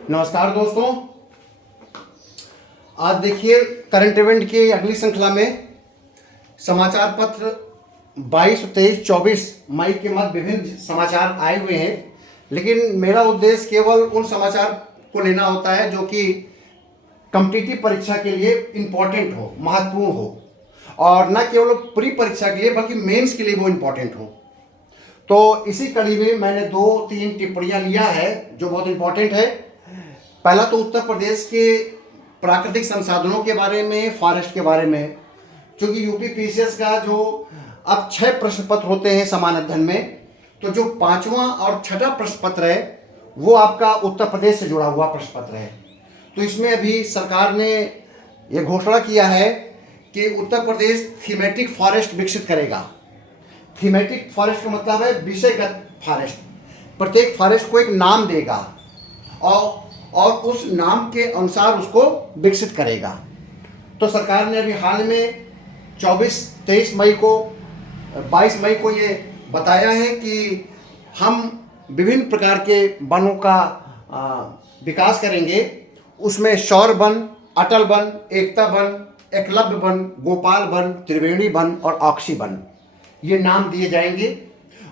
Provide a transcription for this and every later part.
नमस्कार दोस्तों। आज देखिए करंट इवेंट की अगली श्रृंखला में समाचार पत्र 22, 23, 24 मई के मध्य विभिन्न समाचार आए हुए हैं, लेकिन मेरा उद्देश्य केवल उन समाचार को लेना होता है जो कि कॉम्पिटिटिव परीक्षा के लिए इम्पोर्टेंट हो, महत्वपूर्ण हो, और न केवल प्री परीक्षा के लिए बल्कि मेंस के लिए वो इम्पोर्टेंट हो। तो इसी कड़ी में मैंने 2-3 टिप्पणियां लिया है जो बहुत इम्पोर्टेंट है। पहला तो उत्तर प्रदेश के प्राकृतिक संसाधनों के बारे में, फॉरेस्ट के बारे में, क्योंकि यूपी पीसीएस का जो अब 6 प्रश्न पत्र होते हैं समान अध्ययन में, तो जो 5वां और 6ठा प्रश्न पत्र है वो आपका उत्तर प्रदेश से जुड़ा हुआ प्रश्न पत्र है। तो इसमें अभी सरकार ने ये घोषणा किया है कि उत्तर प्रदेश थीमेटिक फॉरेस्ट विकसित करेगा। थीमेटिक फॉरेस्ट का मतलब है विषयगत फॉरेस्ट। प्रत्येक फॉरेस्ट को एक नाम देगा और उस नाम के अनुसार उसको विकसित करेगा। तो सरकार ने अभी हाल में 22 मई को 22 मई को ये बताया है कि हम विभिन्न प्रकार के वनों का विकास करेंगे। उसमें शौर्य वन, अटल वन, एकता वन, एकलव्य वन, गोपाल वन, त्रिवेणी वन और ऑक्सी वन, ये नाम दिए जाएंगे।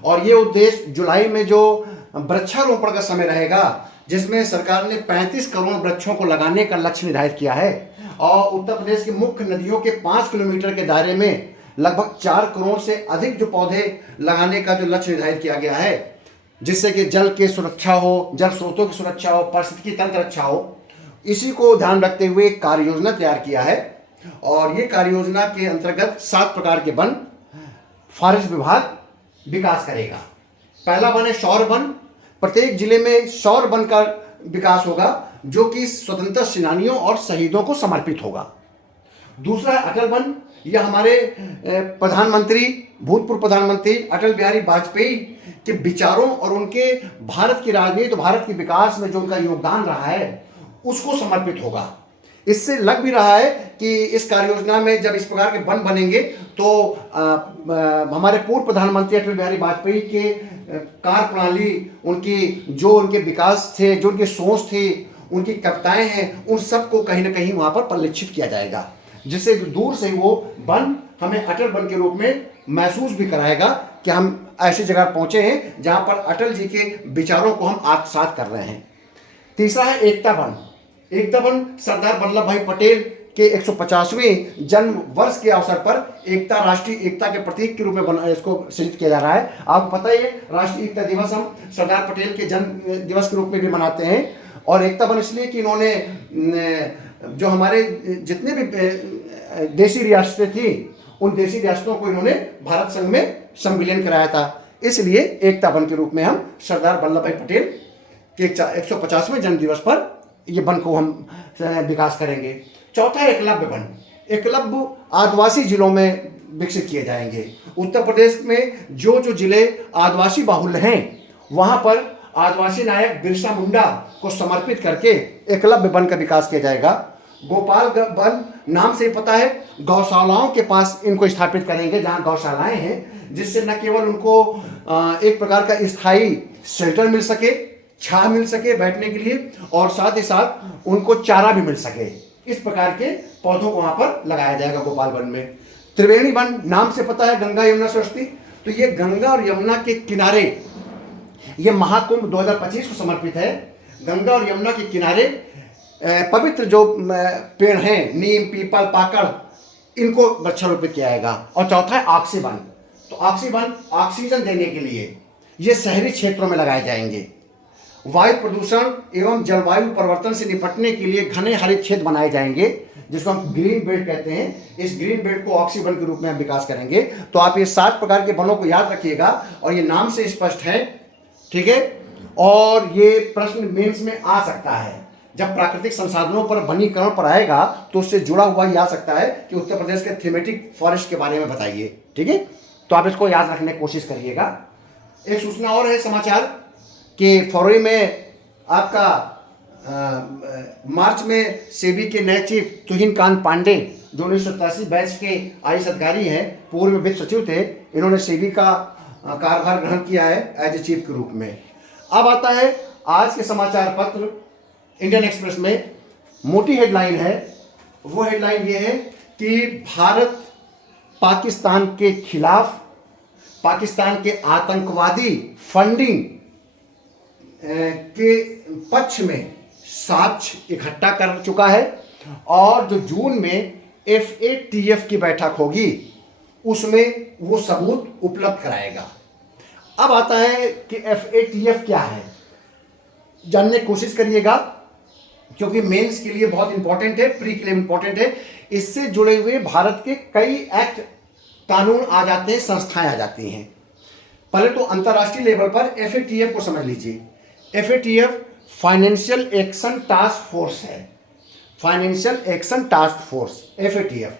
और ये उद्देश्य जुलाई में जो वृक्षारोपण का समय रहेगा, जिसमें सरकार ने 35 करोड़ वृक्षों को लगाने का लक्ष्य निर्धारित किया है, और उत्तर प्रदेश की मुख्य नदियों के 5 किलोमीटर के दायरे में लगभग 4 करोड़ से अधिक जो पौधे लगाने का जो लक्ष्य निर्धारित किया गया है, जिससे कि जल की सुरक्षा हो, जल स्रोतों की सुरक्षा हो, पारिस्थितिकी तंत्र अच्छा हो, इसी को ध्यान रखते हुए एक कार्य योजना तैयार किया है। और ये कार्य योजना के अंतर्गत 7 प्रकार के वन फॉरेस्ट विभाग विकास करेगा। पहला वन है शौर्य वन। प्रत्येक जिले में शौर्य वन का विकास होगा जो कि स्वतंत्रता सेनानियों और शहीदों को समर्पित होगा। दूसरा है अटल वन। यह हमारे प्रधानमंत्री, भूतपूर्व प्रधानमंत्री अटल बिहारी वाजपेयी के विचारों और उनके भारत की राजनीति, भारत के विकास में जो उनका योगदान रहा है, उसको समर्पित होगा। इससे लग भी रहा है कि इस कार्य योजना में जब इस प्रकार के वन बनेंगे तो हमारे पूर्व प्रधानमंत्री अटल बिहारी वाजपेयी के कार्य प्रणाली, उनके विकास थे, जो उनकी सोच थी, उनकी कविताएं हैं, उन सब को कहीं ना कहीं वहाँ पर परिलक्षित किया जाएगा, जिससे दूर से वो वन हमें अटल वन के रूप में महसूस भी कराएगा कि हम ऐसी जगह पहुँचे हैं जहाँ पर अटल जी के विचारों को हम आत्मसात कर रहे हैं। तीसरा है एकता वन। एकता वन सरदार वल्लभ भाई पटेल के 150वें जन्म वर्ष के अवसर पर एकता, राष्ट्रीय एकता के प्रतीक के रूप में इसको सृजित किया जा रहा है। आपको पता ही है, राष्ट्रीय एकता दिवस हम सरदार पटेल के जन्म दिवस के रूप में भी मनाते हैं। और एकता वन इसलिए कि इन्होंने जो हमारे जितने भी देशी रियासतें थी, उन देशी रियासतों को इन्होंने भारत संघ में संविलीन कराया था। इसलिए एकता वन के रूप में हम सरदार वल्लभ भाई पटेल के 150वें जन्म दिवस पर ये वन को हम विकास करेंगे। चौथा है एकलव्य वन। एकलव्य आदिवासी जिलों में विकसित किए जाएंगे। उत्तर प्रदेश में जो जो जिले आदिवासी बाहुल्य हैं, वहाँ पर आदिवासी नायक बिरसा मुंडा को समर्पित करके एकलव्य वन का विकास किया जाएगा। गोपाल वन नाम से पता है, गौशालाओं के पास इनको स्थापित करेंगे, जहाँ गौशालाएं हैं, जिससे न केवल उनको एक प्रकार का स्थायी शेल्टर मिल सके, छाया मिल सके बैठने के लिए, और साथ ही साथ उनको चारा भी मिल सके। इस प्रकार के पौधों को वहाँ पर लगाया जाएगा गोपाल वन में। त्रिवेणी वन नाम से पता है, गंगा यमुना सरस्वती, तो ये गंगा और यमुना के किनारे, ये महाकुंभ 2025 को समर्पित है। गंगा और यमुना के किनारे पवित्र जो पेड़ हैं, नीम, पीपल, पाकड़, इनको वृक्षारोपित किया जाएगा। और चौथा है ऑक्सी वन। तो ऑक्सी वन ऑक्सीजन देने के लिए ये शहरी क्षेत्रों में लगाए जाएंगे। वायु प्रदूषण एवं जलवायु परिवर्तन से निपटने के लिए घने हरित क्षेत्र बनाए जाएंगे, जिसको हम ग्रीन बेल्ट कहते हैं। इस ग्रीन बेल्ट को ऑक्सी वन के रूप में हम विकास करेंगे। तो आप ये 7 प्रकार के वनों को याद रखिएगा, और ये नाम से स्पष्ट है, ठीक है। और ये प्रश्न मेंस में आ सकता है, जब प्राकृतिक संसाधनों पर वनीकरण पर आएगा तो उससे जुड़ा हुआ ही आ सकता है कि उत्तर प्रदेश के थीमेटिक फॉरेस्ट के बारे में बताइए, ठीक है। तो आप इसको याद रखने की कोशिश करिएगा। एक सूचना और है समाचार कि फरवरी में आपका मार्च में सेबी के नए चीफ तुहिन कांत पांडे, जो 1987 बैच के आईएएस अधिकारी हैं, पूर्व वित्त सचिव थे, इन्होंने सेबी का कार्यभार ग्रहण किया है एज ए चीफ के रूप में। अब आता है आज के समाचार पत्र इंडियन एक्सप्रेस में मोटी हेडलाइन है। वो हेडलाइन ये है कि भारत पाकिस्तान के खिलाफ, पाकिस्तान के आतंकवादी फंडिंग के पक्ष में साक्ष्य इकट्ठा कर चुका है और जो जून में FATF की बैठक होगी उसमें वो सबूत उपलब्ध कराएगा। अब आता है कि FATF क्या है, जानने की कोशिश करिएगा क्योंकि मेंस के लिए बहुत इंपॉर्टेंट है, प्री के लिए इंपॉर्टेंट है। इससे जुड़े हुए भारत के कई एक्ट, कानून आ जाते हैं, संस्थाएं आ जाती हैं। पहले तो अंतर्राष्ट्रीय लेवल पर FATF को समझ लीजिए। FATF financial action task force है, financial action task force FATF।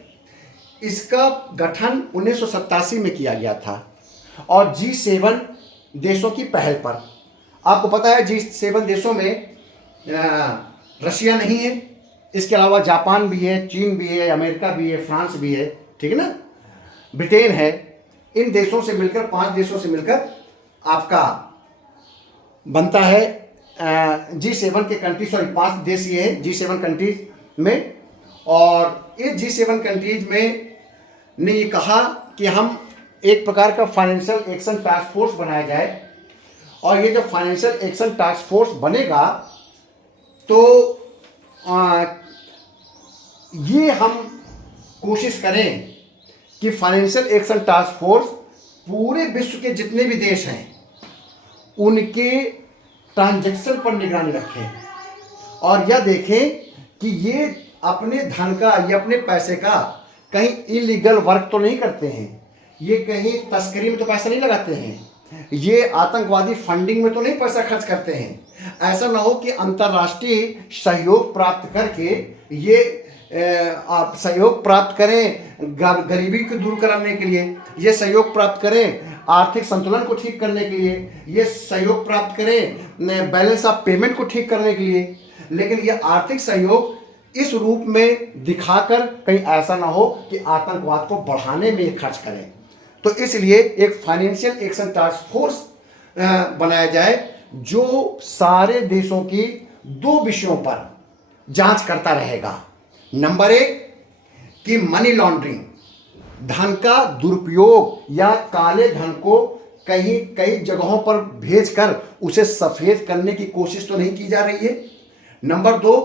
इसका गठन 1987 में किया गया था और G7 देशों की पहल पर। आपको पता है G7 देशों में रशिया नहीं है, इसके अलावा जापान भी है, चीन भी है, अमेरिका भी है, फ्रांस भी है, ठीक है ना, ब्रिटेन है। इन देशों से मिलकर, 5 देशों से मिलकर आपका बनता है G7 के कंट्रीज, सॉरी 5 देश ये है G7 कंट्रीज में। और इस G7 कंट्रीज में ने ये कहा कि हम एक प्रकार का फाइनेंशियल एक्शन टास्क फोर्स बनाया जाए और ये जब फाइनेंशियल एक्शन टास्क फोर्स बनेगा तो ये हम कोशिश करें कि फाइनेंशियल एक्शन टास्क फोर्स पूरे विश्व के जितने भी देश हैं उनके ट्रांजैक्शन पर निगरानी रखें और यह देखें कि ये अपने धन का, ये अपने पैसे का कहीं इलीगल वर्क तो नहीं करते हैं, ये कहीं तस्करी में तो पैसा नहीं लगाते हैं, ये आतंकवादी फंडिंग में तो नहीं पैसा खर्च करते हैं। ऐसा ना हो कि अंतर्राष्ट्रीय सहयोग प्राप्त करके ये आप सहयोग प्राप्त करें गरीबी को दूर कराने के लिए, ये सहयोग प्राप्त करें आर्थिक संतुलन को ठीक करने के लिए, ये सहयोग प्राप्त करें बैलेंस ऑफ पेमेंट को ठीक करने के लिए, लेकिन ये आर्थिक सहयोग इस रूप में दिखाकर कहीं ऐसा ना हो कि आतंकवाद को बढ़ाने में खर्च करें। तो इसलिए एक फाइनेंशियल एक्शन टास्क फोर्स बनाया जाए जो सारे देशों की 2 विषयों पर जांच करता रहेगा। नंबर 1 कि मनी लॉन्ड्रिंग, धन का दुरुपयोग या काले धन को कहीं कई जगहों पर भेजकर उसे सफेद करने की कोशिश तो नहीं की जा रही है। नंबर 2,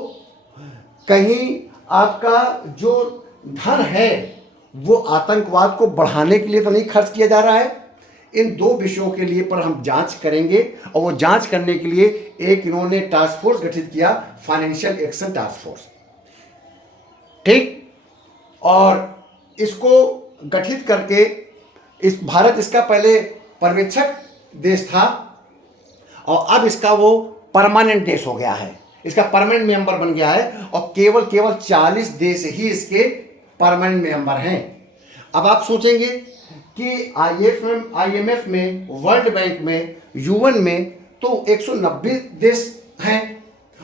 कहीं आपका जो धन है वो आतंकवाद को बढ़ाने के लिए तो नहीं खर्च किया जा रहा है। इन 2 विषयों के लिए पर हम जांच करेंगे और वो जांच करने के लिए एक इन्होंने टास्क फोर्स गठित किया, फाइनेंशियल एक्शन टास्क फोर्स, ठीक। और इसको गठित करके इस भारत इसका पहले पर्यवेक्षक देश था और अब इसका वो परमानेंट देश हो गया है, इसका परमानेंट मेंबर बन गया है और केवल 40 देश ही इसके परमानेंट मेंबर हैं। अब आप सोचेंगे कि IMF में, वर्ल्ड बैंक में, UN में तो 190 देश हैं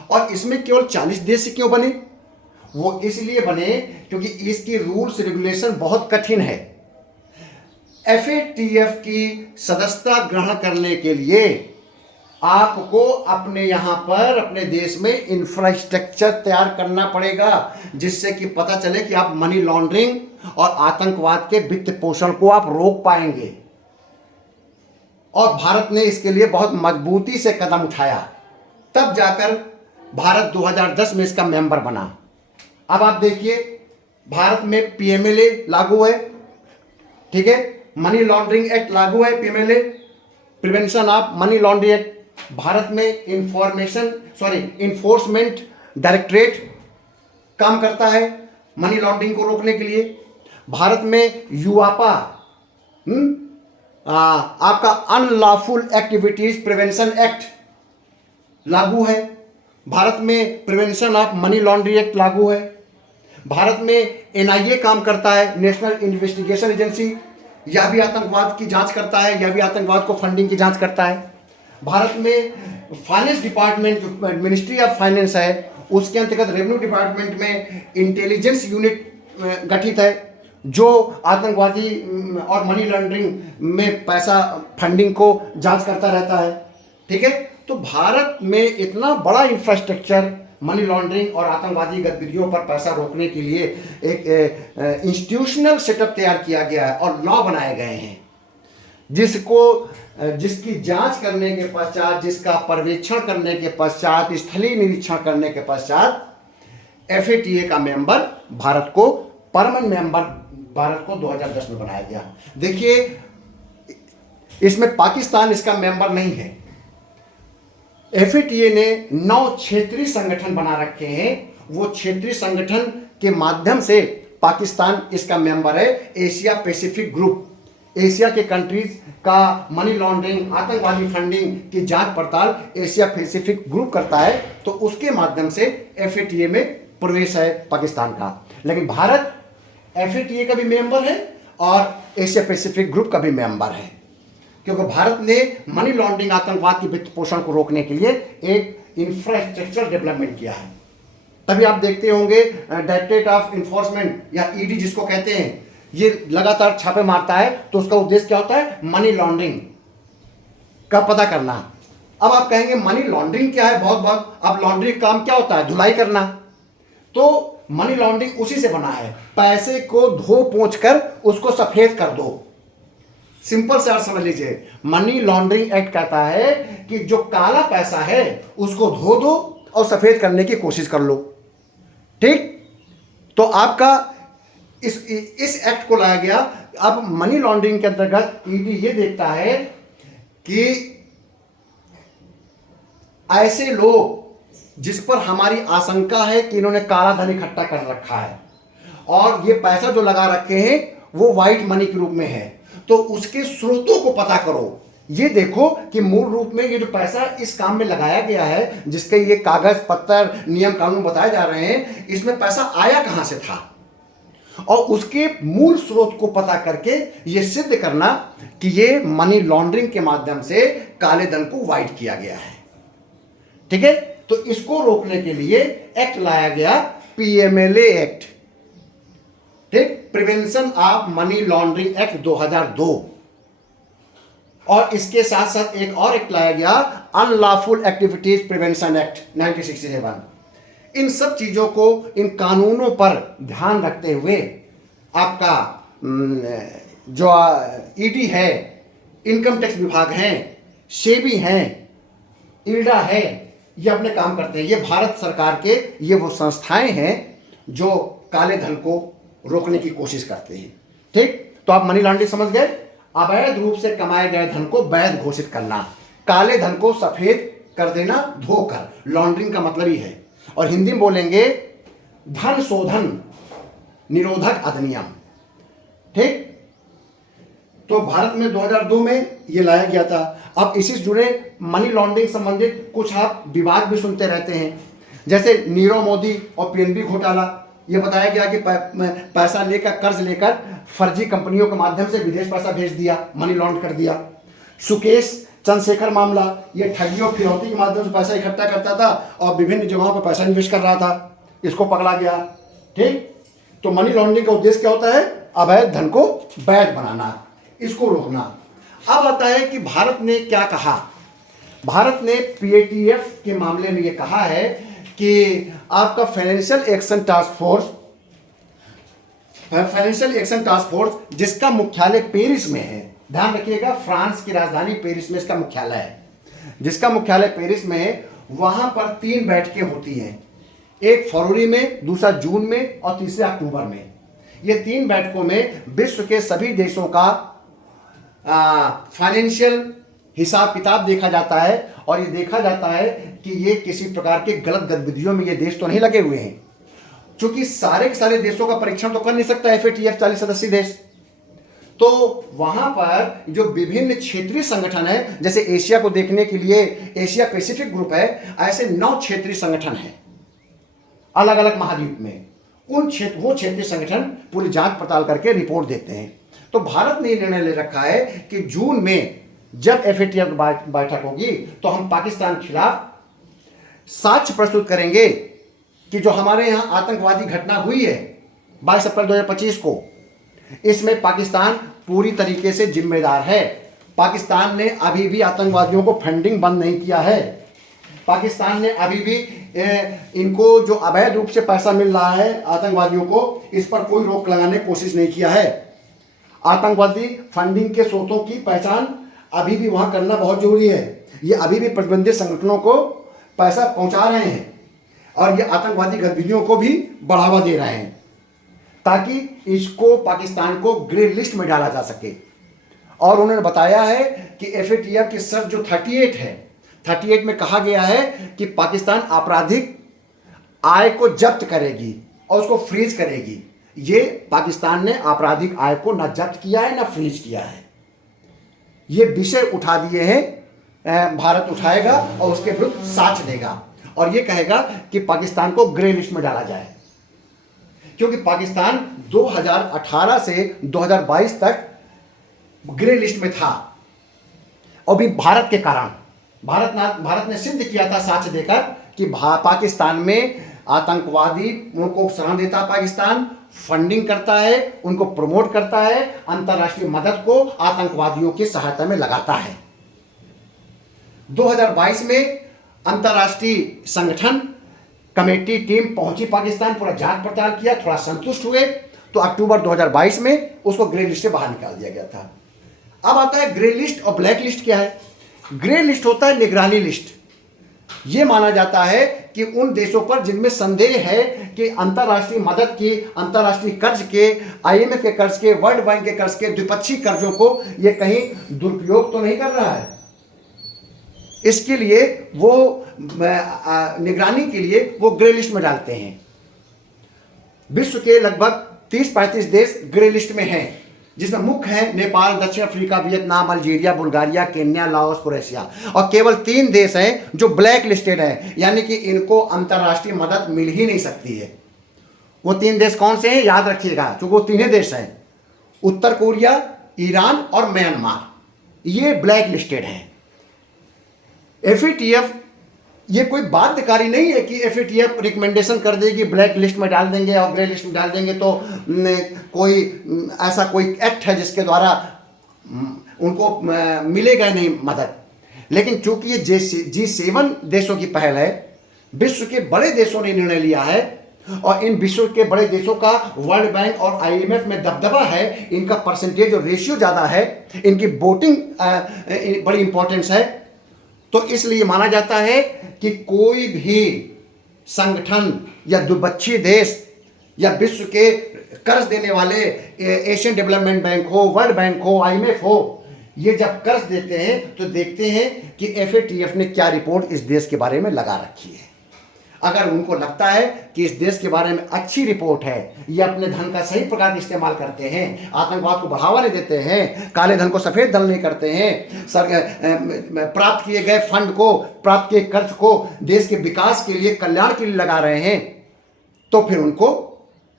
और इसमें केवल 40 देश से क्यों बने? वो इसलिए बने क्योंकि इसकी रूल्स रेगुलेशन बहुत कठिन है। FATF की सदस्यता ग्रहण करने के लिए आपको अपने यहाँ पर, अपने देश में इंफ्रास्ट्रक्चर तैयार करना पड़ेगा जिससे कि पता चले कि आप मनी लॉन्ड्रिंग और आतंकवाद के वित्त पोषण को आप रोक पाएंगे। और भारत ने इसके लिए बहुत मजबूती से कदम उठाया, तब जाकर भारत 2010 में इसका मेंबर बना। अब आप देखिए भारत में PMLA लागू है, ठीक है, मनी लॉन्ड्रिंग एक्ट लागू है, PMLA, prevention of money laundering act. Bharat में इन्फोर्समेंट डायरेक्टरेट काम करता है मनी लॉन्ड्रिंग को रोकने के लिए। भारत में यूआपा आपका अनलॉफुल एक्टिविटीज प्रिवेंशन एक्ट लागू है। भारत में prevention of money laundering act लागू है। भारत में NIA काम करता है, नेशनल इन्वेस्टिगेशन एजेंसी, यह भी आतंकवाद की जांच करता है, यह भी आतंकवाद को फंडिंग की जांच करता है। भारत में फाइनेंस डिपार्टमेंट, जो मिनिस्ट्री ऑफ फाइनेंस है, उसके अंतर्गत रेवेन्यू डिपार्टमेंट में इंटेलिजेंस यूनिट गठित है जो आतंकवादी और मनी लॉन्ड्रिंग में पैसा फंडिंग को जांच करता रहता है, ठीक है। तो भारत में इतना बड़ा इंफ्रास्ट्रक्चर मनी लॉन्ड्रिंग और आतंकवादी गतिविधियों पर पैसा रोकने के लिए एक इंस्टीट्यूशनल सेटअप तैयार किया गया है और लॉ बनाए गए हैं, जिसकी जांच करने के पश्चात, जिसका पर्यवेक्षण करने के पश्चात, स्थलीय निरीक्षण करने के पश्चात FATA का मेंबर भारत को, परमानेंट मेंबर भारत को 2010 में बनाया गया। देखिए, इसमें पाकिस्तान इसका मेंबर नहीं है। FATA ने 9 क्षेत्रीय संगठन बना रखे हैं। वो क्षेत्रीय संगठन के माध्यम से पाकिस्तान इसका मेंबर है। एशिया पैसिफिक ग्रुप, एशिया के कंट्रीज का मनी लॉन्ड्रिंग, आतंकवादी फंडिंग की जांच पड़ताल एशिया पैसिफिक ग्रुप करता है, तो उसके माध्यम से FATA में प्रवेश है पाकिस्तान का। लेकिन भारत FATA का भी मेंबर है और एशिया पैसिफिक ग्रुप का भी मेंबर है, क्योंकि भारत ने मनी लॉन्ड्रिंग, आतंकवाद की वित्त पोषण को रोकने के लिए एक इंफ्रास्ट्रक्चर डेवलपमेंट किया है। तभी आप देखते होंगे डायरेक्टरेट ऑफ इन्फोर्समेंट या ED जिसको कहते हैं, ये लगातार छापे मारता है। तो उसका उद्देश्य क्या होता है? मनी लॉन्ड्रिंग का पता करना। अब आप कहेंगे मनी लॉन्ड्रिंग क्या है? बहुत बहुत, अब लॉन्ड्रिंग काम क्या होता है? धुलाई करना। तो मनी लॉन्ड्रिंग उसी से बना है, पैसे को धो पोंछ कर उसको सफेद कर दो। सिंपल से आप समझ लीजिए, मनी लॉन्ड्रिंग एक्ट कहता है कि जो काला पैसा है उसको धो दो और सफेद करने की कोशिश कर लो। ठीक, तो आपका इस एक्ट को लाया गया। अब मनी लॉन्ड्रिंग के अंतर्गत ED ये देखता है कि ऐसे लोग जिस पर हमारी आशंका है कि इन्होंने काला धन इकट्ठा कर रखा है और ये पैसा जो लगा रखे हैं वो व्हाइट मनी के रूप में है, तो उसके स्रोतों को पता करो। ये देखो कि मूल रूप में ये जो पैसा इस काम में लगाया गया है, जिसके ये कागज पत्तर, नियम कानून बताए जा रहे हैं, इसमें पैसा आया कहां से था, और उसके मूल स्रोत को पता करके ये सिद्ध करना कि ये मनी लॉन्ड्रिंग के माध्यम से काले धन को व्हाइट किया गया है। ठीक है, तो इसको रोकने के लिए एक्ट लाया गया, PMLA एक्ट, ठीक, prevention of money laundering act 2002। और इसके साथ साथ एक और एक्ट लाया गया, अनलॉफुल एक्टिविटीज प्रिवेंशन एक्ट 1967। इन सब चीजों को, इन कानूनों पर ध्यान रखते हुए आपका जो ED है, इनकम टैक्स विभाग हैं, सेबी हैं, IRDA है, ये अपने काम करते हैं। ये भारत सरकार के ये वो संस्थाएं हैं जो काले धन को रोकने की कोशिश करते हैं। ठीक, तो आप मनी लॉन्ड्रिंग समझ गए, अवैध रूप से कमाए गए धन को वैध घोषित करना, काले धन को सफेद कर देना धोकर, लॉन्ड्रिंग का मतलब ही है। और हिंदी में बोलेंगे धन शोधन निरोधक अधिनियम। ठीक, तो भारत में 2002 में ये लाया गया था। अब इसी से जुड़े मनी लॉन्ड्रिंग संबंधित कुछ आप विवाद भी सुनते रहते हैं, जैसे नीरव मोदी और PNB घोटाला। ये बताया गया कि पैसा लेकर, कर्ज लेकर फर्जी कंपनियों के माध्यम से विदेश पैसा भेज दिया, मनी लॉन्ड्र कर दिया। सुकेश चंद्रशेखर मामला, ये ठगी और फिरौती के माध्यम से पैसा इकट्ठा करता था और विभिन्न जगहों पर पैसा इन्वेस्ट कर रहा था, इसको पकड़ा गया। ठीक, तो मनी लॉन्ड्रिंग का उद्देश्य क्या होता है? अवैध धन को वैध बनाना, इसको रोकना। अब आता है कि भारत ने क्या कहा। भारत ने PATF के मामले में ये कहा है कि आपका फाइनेंशियल एक्शन टास्क फोर्स जिसका मुख्यालय पेरिस में है, ध्यान रखिएगा, फ्रांस की राजधानी पेरिस में इसका मुख्यालय है, जिसका मुख्यालय पेरिस में है, वहां पर 3 बैठकें होती हैं, एक फरवरी में, दूसरा जून में और तीसरा अक्टूबर में। ये 3 बैठकों में विश्व के सभी देशों का फाइनेंशियल हिसाब किताब देखा जाता है और ये देखा जाता है कि ये किसी प्रकार के गलत गतिविधियों में ये देश तो नहीं लगे हुए हैं, क्योंकि सारे के सारे देशों का परीक्षण तो कर नहीं सकता FATF 40 सदस्यीय देश। तो वहां पर जो विभिन्न क्षेत्रीय संगठन है, जैसे एशिया को देखने के लिए एशिया पैसिफिक ग्रुप है, ऐसे 9 क्षेत्रीय संगठन हैं अलग अलग महाद्वीप में। वो क्षेत्रीय संगठन पूरी जांच पड़ताल करके रिपोर्ट देते हैं। तो भारत ने निर्णय ले रखा है कि जून में जब FATF बैठक होगी तो हम पाकिस्तान के खिलाफ साक्ष्य प्रस्तुत करेंगे कि जो हमारे यहाँ आतंकवादी घटना हुई है 22 अप्रैल 2025 को, इसमें पाकिस्तान पूरी तरीके से जिम्मेदार है। पाकिस्तान ने अभी भी आतंकवादियों को फंडिंग बंद नहीं किया है। पाकिस्तान ने अभी भी इनको जो अवैध रूप से पैसा मिल रहा है आतंकवादियों को, इस पर कोई रोक लगाने की कोशिश नहीं किया है। आतंकवादी फंडिंग के स्रोतों की पहचान अभी भी वहाँ करना बहुत जरूरी है। ये अभी भी प्रतिबंधित संगठनों को पैसा पहुँचा रहे हैं और ये आतंकवादी गतिविधियों को भी बढ़ावा दे रहे हैं ताकि इसको पाकिस्तान को ग्रे लिस्ट में डाला जा सके। और उन्होंने बताया है कि FATF की शर्त जो 38 है, 38 में कहा गया है कि पाकिस्तान आपराधिक आय को जब्त करेगी और उसको फ्रीज करेगी। ये पाकिस्तान ने आपराधिक आय को ना जब्त किया है ना फ्रीज किया है। ये विषय उठा दिए हैं, भारत उठाएगा और उसके विरुद्ध साक्ष्य देगा और ये कहेगा कि पाकिस्तान को ग्रे लिस्ट में डाला जाए, क्योंकि पाकिस्तान 2018 से 2022 तक ग्रे लिस्ट में था और भी भारत के कारण भारत ने सिद्ध किया था साक्ष्य देकर कि पाकिस्तान में आतंकवादी उनको शरण देता, पाकिस्तान फंडिंग करता है, उनको प्रमोट करता है, अंतर्राष्ट्रीय मदद को आतंकवादियों की सहायता में लगाता है। 2022 में अंतर्राष्ट्रीय संगठन कमेटी टीम पहुंची पाकिस्तान, पूरा जांच पड़ताल किया, थोड़ा संतुष्ट हुए तो अक्टूबर 2022 में उसको ग्रे लिस्ट से बाहर निकाल दिया गया था। अब आता है ग्रे लिस्ट और ब्लैक लिस्ट क्या है। ग्रे लिस्ट होता है निगरानी लिस्ट। यह माना जाता है कि उन देशों पर जिनमें संदेह है कि अंतर्राष्ट्रीय मदद की, अंतर्राष्ट्रीय कर्ज के, IMF के कर्ज के, वर्ल्ड बैंक के कर्ज के, द्विपक्षीय कर्जों को ये कहीं दुरुपयोग तो नहीं कर रहा है। इसके लिए वो निगरानी के लिए वो ग्रे लिस्ट में डालते हैं। विश्व के लगभग 30-35 देश ग्रे लिस्ट में हैं, जिसमें मुख्य है नेपाल, दक्षिण Africa, Vietnam, Algeria, Bulgaria, Kenya, Laos, Croatia. और केवल 3 देश हैं जो ब्लैक लिस्टेड हैं, यानी कि इनको अंतर्राष्ट्रीय मदद मिल ही नहीं सकती है। वो 3 देश कौन से हैं याद रखिएगा, क्योंकि वो 3 देश हैं, उत्तर कोरिया, ईरान और म्यांमार। ये ब्लैक लिस्टेड हैं। FATF ये कोई बाध्यकारी नहीं है कि FATF रिकमेंडेशन कर देगी ब्लैक लिस्ट में डाल देंगे और ग्रे लिस्ट में डाल देंगे तो कोई ऐसा कोई एक्ट है जिसके द्वारा उनको मिलेगा नहीं मदद। लेकिन चूंकि ये G7 देशों की पहल है, विश्व के बड़े देशों ने निर्णय लिया है और इन विश्व के बड़े देशों का वर्ल्ड बैंक और IMF में दबदबा है, इनका परसेंटेज और रेशियो ज़्यादा है, इनकी वोटिंग बड़ी इंपॉर्टेंस है, तो इसलिए माना जाता है कि कोई भी संगठन या द्विपक्षीय देश या विश्व के कर्ज देने वाले एशियन डेवलपमेंट बैंक हो, वर्ल्ड बैंक हो, IMF हो, ये जब कर्ज देते हैं तो देखते हैं कि FATF ने क्या रिपोर्ट इस देश के बारे में लगा रखी है। अगर उनको लगता है कि इस देश के बारे में अच्छी रिपोर्ट है, ये अपने धन का सही प्रकार इस्तेमाल करते हैं, आतंकवाद को बढ़ावा नहीं देते हैं, काले धन को सफ़ेद धन नहीं करते हैं, प्राप्त किए गए फंड को, प्राप्त किए कर्ज को देश के विकास के लिए, कल्याण के लिए लगा रहे हैं, तो फिर उनको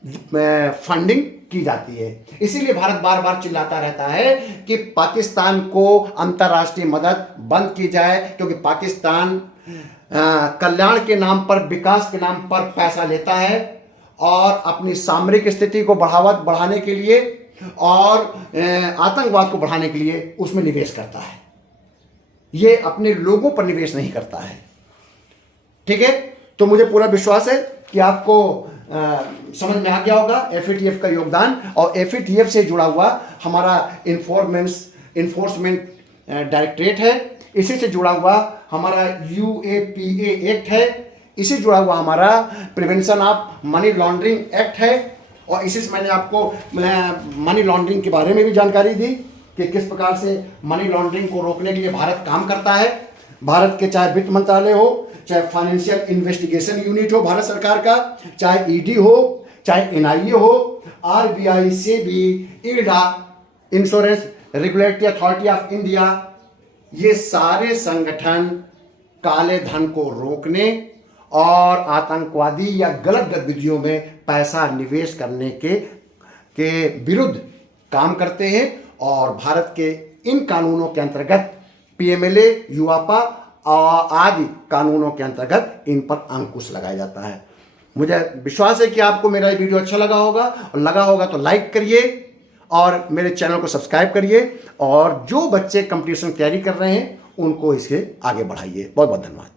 फंडिंग की जाती है। इसीलिए भारत बार बार चिल्लाता रहता है कि पाकिस्तान को अंतर्राष्ट्रीय मदद बंद की जाए, क्योंकि पाकिस्तान कल्याण के नाम पर, विकास के नाम पर पैसा लेता है और अपनी सामरिक स्थिति को बढ़ाने के लिए और आतंकवाद को बढ़ाने के लिए उसमें निवेश करता है। ये अपने लोगों पर निवेश नहीं करता है। ठीक है, तो मुझे पूरा विश्वास है कि आपको समझ में आ गया होगा FATF का योगदान और FATF से जुड़ा हुआ हमारा इन्फोर्समेंट डायरेक्टरेट है, इसी से जुड़ा हुआ हमारा UAPA एक्ट है, इसी जुड़ा हुआ हमारा prevention of money laundering act है और इसी से मैंने आपको मनी लॉन्ड्रिंग के बारे में भी जानकारी दी कि किस प्रकार से मनी लॉन्ड्रिंग को रोकने के लिए भारत काम करता है। भारत के चाहे वित्त मंत्रालय हो, चाहे फाइनेंशियल इन्वेस्टिगेशन यूनिट हो भारत सरकार का, चाहे ED हो, चाहे NIA हो, RBI, SEBI, IRDA, insurance regulatory authority of India, ये सारे संगठन काले धन को रोकने और आतंकवादी या गलत गतिविधियों में पैसा निवेश करने के विरुद्ध काम करते हैं और भारत के इन कानूनों के अंतर्गत PMLA, UAPA आदि कानूनों के अंतर्गत इन पर अंकुश लगाया जाता है। मुझे विश्वास है कि आपको मेरा ये वीडियो अच्छा लगा होगा और लगा होगा तो लाइक करिए और मेरे चैनल को सब्सक्राइब करिए और जो बच्चे कंपटीशन तैयारी कर रहे हैं उनको इसके आगे बढ़ाइए। बहुत बहुत धन्यवाद।